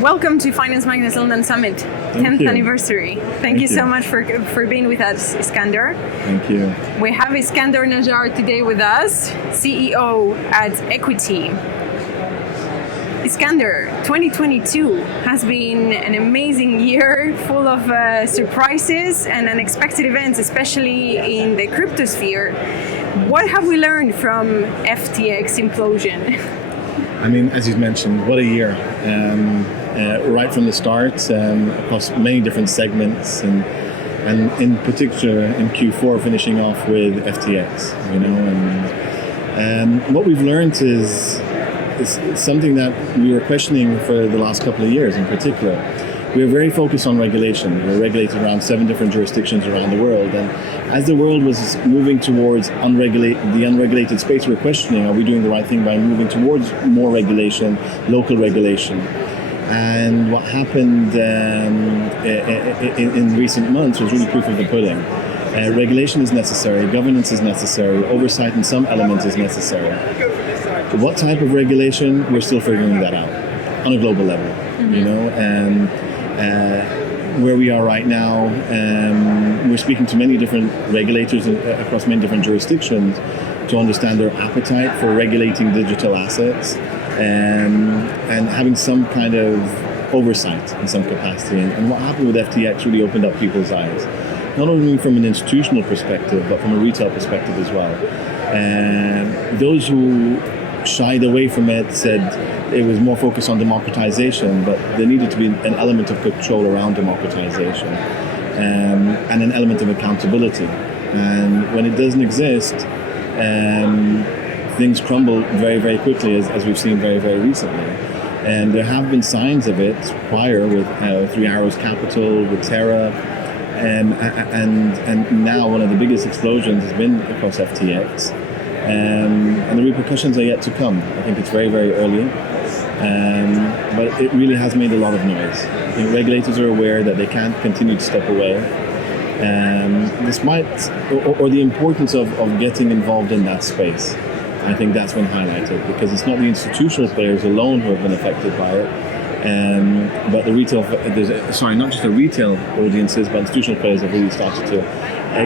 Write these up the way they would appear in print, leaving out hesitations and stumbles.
Welcome to Finance Magnates London Summit, 10th anniversary. Thank you so much for being with us, Iskandar. Thank you. We have Iskandar Najjar today with us, CEO at Equiti. Iskandar, 2022 has been an amazing year full of surprises and unexpected events, especially in the crypto sphere. What have we learned from FTX implosion? I mean, as you mentioned, what a year. Right from the start, across many different segments, and in particular in Q4 finishing off with FTX, and what we've learned is something that we were questioning for the last couple of years in particular. We are very focused on regulation. We're regulated around 7 different jurisdictions around the world, and as the world was moving towards the unregulated space, we're questioning, are we doing the right thing by moving towards more regulation, local regulation? And what happened in recent months was really proof of the pudding. Regulation is necessary, governance is necessary, oversight in some elements is necessary. What type of regulation? We're still figuring that out on a global level, and where we are right now, we're speaking to many different regulators across many different jurisdictions to understand their appetite for regulating digital assets and having some kind of oversight in some capacity. And what happened with FTX really opened up people's eyes, not only from an institutional perspective, but from a retail perspective as well. Those who shied away from it said it was more focused on democratization, but there needed to be an element of control around democratization and an element of accountability. And when it doesn't exist, things crumble very, very quickly, as we've seen very, very recently. And there have been signs of it prior with Three Arrows Capital, with Terra, and now one of the biggest explosions has been across FTX. And the repercussions are yet to come. I think it's very, very early, but it really has made a lot of noise. I think regulators are aware that they can't continue to step away, despite or the importance of getting involved in that space. I think that's been highlighted because it's not the institutional players alone who have been affected by it, but the retail. Not just the retail audiences, but institutional players have really started to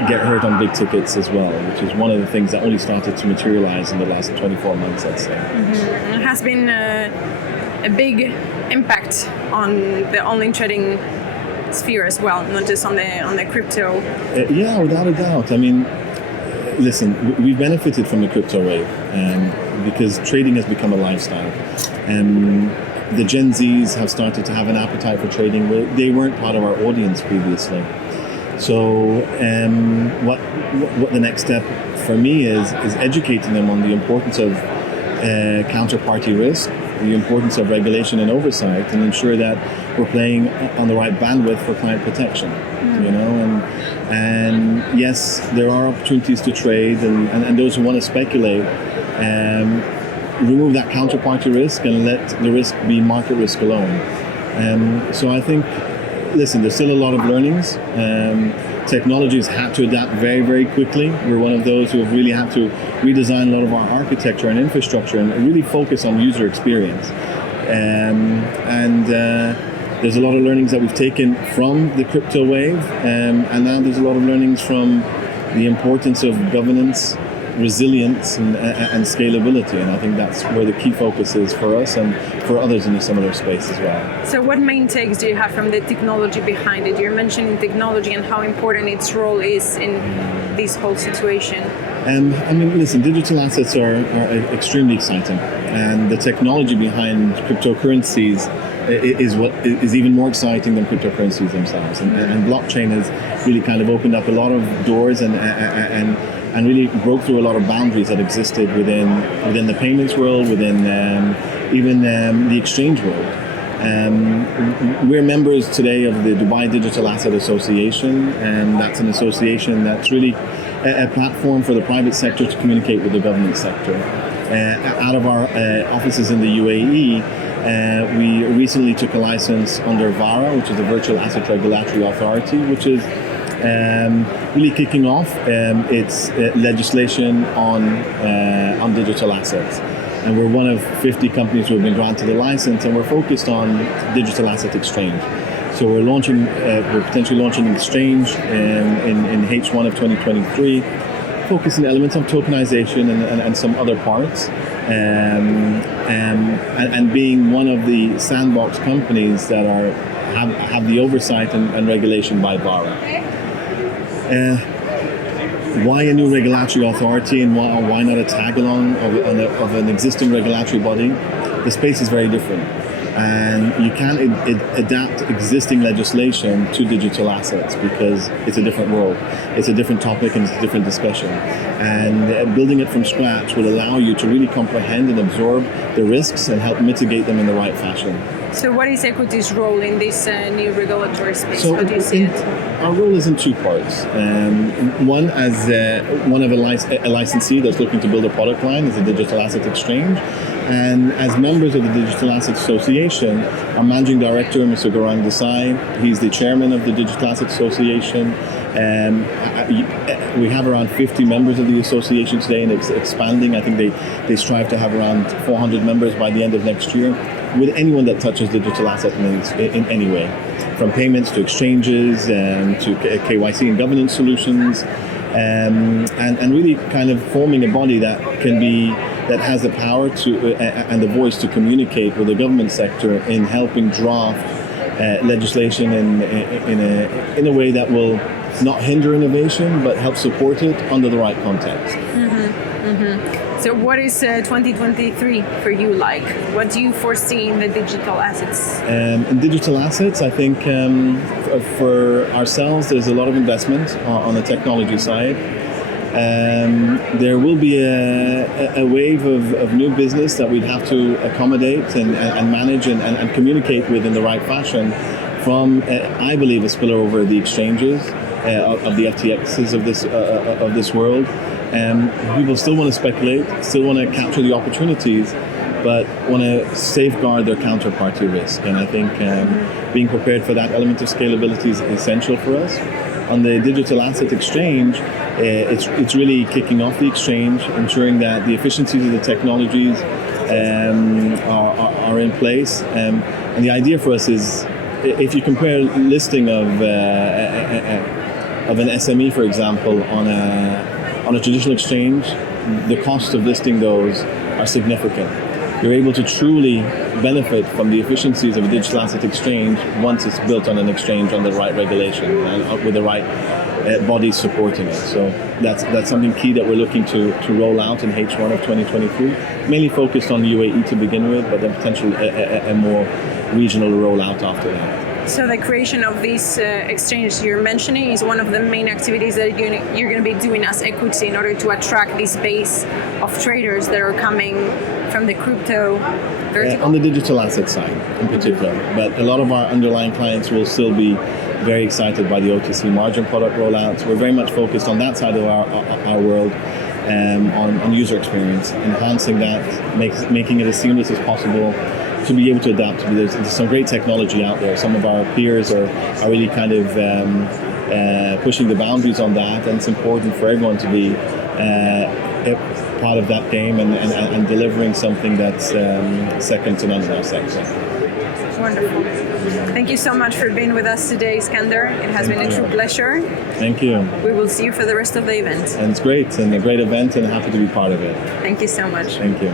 get hurt on big tickets as well, which is one of the things that only started to materialize in the last 24 months, I'd say. Mm-hmm. It has been a big impact on the online trading sphere as well, not just on the crypto. Yeah, without a doubt. I mean, listen, we've benefited from the crypto wave because trading has become a lifestyle. The Gen Zs have started to have an appetite for trading. They weren't part of our audience previously. So what the next step for me is educating them on the importance of counterparty risk, the importance of regulation and oversight, and ensure that we're playing on the right bandwidth for client protection. And yes, there are opportunities to trade, and those who want to speculate, remove that counterparty risk and let the risk be market risk alone. So I think, listen, there's still a lot of learnings. Technology has had to adapt very, very quickly. We're one of those who have really had to redesign a lot of our architecture and infrastructure and really focus on user experience. There's a lot of learnings that we've taken from the crypto wave, and now there's a lot of learnings from the importance of governance, resilience, and scalability, and I think that's where the key focus is for us and for others in a similar space as well. So what main takes do you have from the technology behind it? You're mentioning technology and how important its role is in this whole situation. I mean, listen, digital assets are extremely exciting, and the technology behind cryptocurrencies is what is even more exciting than cryptocurrencies themselves, and blockchain has really kind of opened up a lot of doors and really broke through a lot of boundaries that existed within the payments world, within even the exchange world. We're members today of the Dubai Digital Asset Association, and that's an association that's really a platform for the private sector to communicate with the government sector. Out of our offices in the UAE, we recently took a license under VARA, which is the Virtual Asset Regulatory Authority, which is really kicking off its legislation on digital assets. And we're one of 50 companies who have been granted a license, and we're focused on digital asset exchange. So we're potentially launching an exchange in H1 of 2023, focusing on elements of tokenization and some other parts, and being one of the sandbox companies that have the oversight and regulation by VARA. Why a new regulatory authority, and why not a tag-along of an existing regulatory body? The space is very different, and you can't adapt existing legislation to digital assets because it's a different world. It's a different topic and it's a different discussion. And building it from scratch will allow you to really comprehend and absorb the risks and help mitigate them in the right fashion. So what is Equitis' role in this new regulatory space? How do you see it? Our role is in two parts. One, as one of a licensee that's looking to build a product line, is a digital asset exchange. And as members of the Digital Asset Association, our managing director, Mr. Gaurang Desai, he's the chairman of the Digital Asset Association. We have around 50 members of the association today, and it's expanding. I think they strive to have around 400 members by the end of next year, with anyone that touches digital asset in any way, from payments to exchanges to KYC and governance solutions, and really kind of forming a body that has the power to and the voice to communicate with the government sector in helping draft legislation in a way that will not hinder innovation but help support it under the right context. So what is 2023 for you like? What do you foresee in the digital assets? In digital assets, I think for ourselves, there's a lot of investment on the technology side. There will be a wave of new business that we'd have to accommodate and manage and communicate with in the right fashion from, I believe, a spillover of the exchanges, of the FTXs of this world. People still want to speculate, still want to capture the opportunities, but want to safeguard their counterparty risk. And I think being prepared for that element of scalability is essential for us. On the digital asset exchange, it's really kicking off the exchange, ensuring that the efficiencies of the technologies are in place. And the idea for us is, if you compare listing of an SME, for example, on a traditional exchange, the cost of listing those are significant. You're able to truly benefit from the efficiencies of a digital asset exchange once it's built on an exchange on the right regulation and with the right bodies supporting it. So that's something key that we're looking to roll out in H1 of 2023, mainly focused on UAE to begin with, but then potentially a more regional rollout after that. So the creation of this exchange you're mentioning is one of the main activities that you're going to be doing as Equity in order to attract this base of traders that are coming from the crypto vertical? On the digital asset side in particular, but a lot of our underlying clients will still be very excited by the OTC margin product rollouts. We're very much focused on that side of our world, on user experience, enhancing that, making it as seamless as possible, to be able to adapt. There's some great technology out there. Some of our peers are really kind of pushing the boundaries on that, and it's important for everyone to be part of that game and delivering something that's second to none in our sector. Wonderful. Thank you so much for being with us today, Iskandar. It has been a true pleasure. Thank you. We will see you for the rest of the event. And it's great, and a great event, and happy to be part of it. Thank you so much. Thank you.